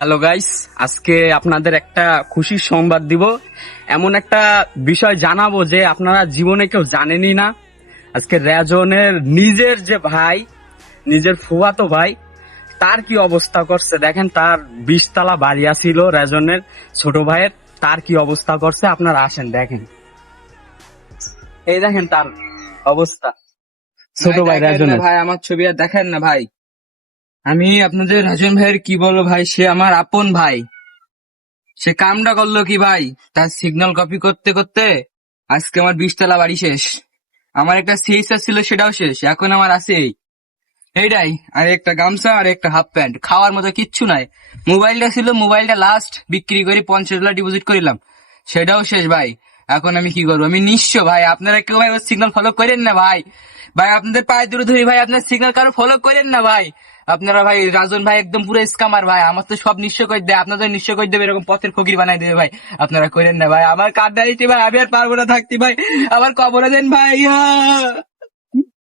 Hello guys আজকে আপনাদের একটা খুশির সংবাদ দিব। এমন একটা বিষয় জানাব যে আপনারা জীবনে কেউ জানেনই না। আজকে রেজনের নিজের যে ভাই নিজের ফুয়াতো ভাই তার কি অবস্থা করছে? দেখেন তার বিশতলা বাড়ি আছিল রেজনের ছোট ভাইয়ের। তার কি অবস্থা করছে? আপনারা আসেন দেখেন। এই দেখেন তার অবস্থা। ছোট ভাই রেজনের। ভাই আমার ছবি আর দেখেন না ভাই। আমি আপনাদের রাজন ভাইয়ের কি বলব ভাই? সে আমার আপন ভাই। সে কামটা করল কি ভাই? তার সিগন্যাল কপি করতে করতে আজকে আমার বিশতলা বাড়ি শেষ। আমার একটা সিএসআর ছিল, সেটাও শেষ। এখন আমার আছে এই এইটাই, আর একটা গামছা, আর একটা হাফ প্যান্ট খাওয়ার মতো কিচ্ছু নাই। মোবাইলটা ছিল, মোবাইলটা লাস্ট বিক্রি করে পঞ্চাশ ডলার ডিপোজিট করিলাম। সেটাও শেষ ভাই। এখন আমি কি করব? আমি নিঃস্ব, ভাই। আপনারা কেউ ভাই সিগনাল ফলো করেন না, ভাই। ভাই, আপনাদের পায়ে দূরে ধরি, ভাই। আপনার সিগনাল কারও ফলো করেন না, ভাই। আপনারা, ভাই, রাজন ভাই একদম পুরো স্কামার ভাই। আমার তো সব নিঃস্ব করে দেয়। আপনাদের নিঃস্ব করে দেবে, এরকম পথের ফকির বানাই দেবে, ভাই। আপনারা করেন না, ভাই। আমার কার্ডারিটি ভাই, আমি আর পারব না থাকতে, ভাই। আমার কবরে দেন ভাই!